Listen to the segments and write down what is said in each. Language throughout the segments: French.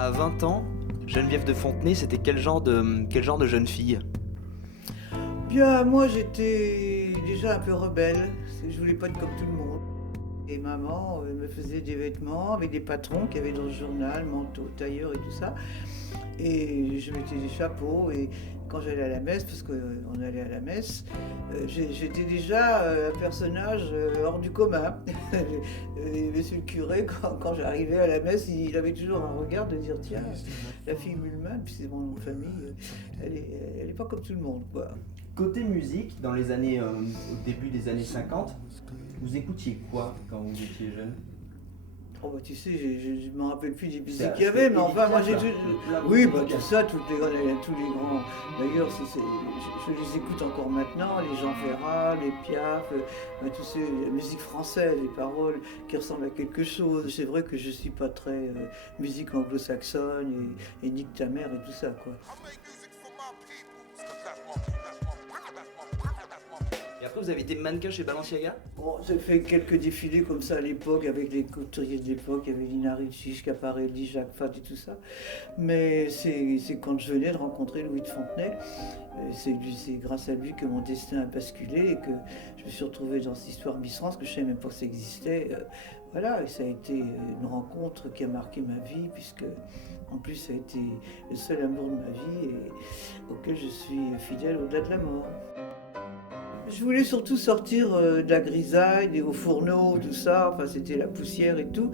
À 20 ans, Geneviève de Fontenay, c'était quel genre de jeune fille? Bien, moi j'étais déjà un peu rebelle, je voulais pas être comme tout le monde. Et maman me faisait des vêtements avec des patrons qui avaient dans le journal, manteau, tailleur et tout ça. Et je mettais des chapeaux et quand j'allais à la messe, parce qu'on allait à la messe, j'étais déjà un personnage hors du commun. Et monsieur le curé, quand j'arrivais à la messe, il avait toujours un regard de dire tiens, la fille Mulman, puis c'est mon nom de famille, elle est pas comme tout le monde, quoi. Côté musique, dans les années, au début des années 50, vous écoutiez quoi quand vous étiez jeune? Oh bah tu sais, je me rappelle plus des musiques C'est- qu'il y avait, c'était mais enfin moi j'ai Edith Piaf, oui, là. bah tout ça, tous les grands. D'ailleurs, je les écoute encore maintenant, les Jean Ferrat, les Piaf, tous ces la musique française, les paroles qui ressemblent à quelque chose. C'est vrai que je suis pas très musique anglo-saxonne et nique ta mère et tout ça quoi. Et après, vous avez été mannequin chez Balenciaga? Bon, j'ai fait quelques défilés comme ça à l'époque avec les couturiers de l'époque, il y avait Lina Ricci, Schiaparelli, Jacques Fat et tout ça. Mais c'est quand je venais de rencontrer Louis de Fontenay, c'est grâce à lui que mon destin a basculé et que je me suis retrouvé dans cette histoire Miss France que je ne savais même pas que ça existait. Voilà, et ça a été une rencontre qui a marqué ma vie puisque en plus ça a été le seul amour de ma vie et auquel je suis fidèle au-delà de la mort. Je voulais surtout sortir de la grisaille, des hauts fourneaux, tout ça, enfin c'était la poussière et tout.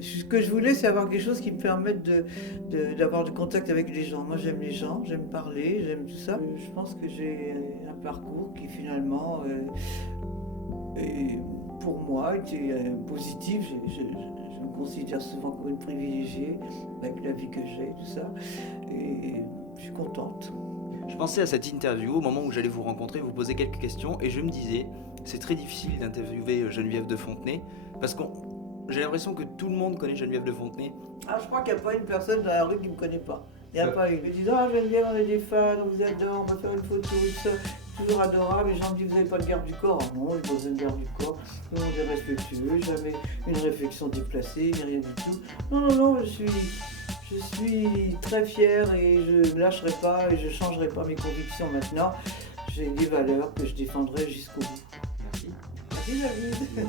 Ce que je voulais, c'est avoir quelque chose qui me permette d'avoir du contact avec les gens. Moi j'aime les gens, j'aime parler, j'aime tout ça. Je pense que j'ai un parcours qui finalement, pour moi, était positif. Je me considère souvent comme une privilégiée avec la vie que j'ai, tout ça. Et je suis contente. Je pensais à cette interview au moment où j'allais vous rencontrer, vous poser quelques questions, et je me disais, c'est très difficile d'interviewer Geneviève de Fontenay, parce que j'ai l'impression que tout le monde connaît Geneviève de Fontenay. Ah, je crois qu'il n'y a pas une personne dans la rue qui ne me connaît pas. Il n'y a pas une. Ils me disent ah, Geneviève, on est des fans, on vous adore, on va faire une photo, tout ça. Toujours adorable. Les gens me disent vous n'avez pas de garde du corps. Ah non, j'ai pas besoin de garde du corps. Tout le monde est respectueux, jamais une réflexion déplacée, ni rien du tout. Non, non, non, je suis très fière et je ne lâcherai pas et je ne changerai pas mes convictions maintenant. J'ai des valeurs que je défendrai jusqu'au bout. Merci. Merci David.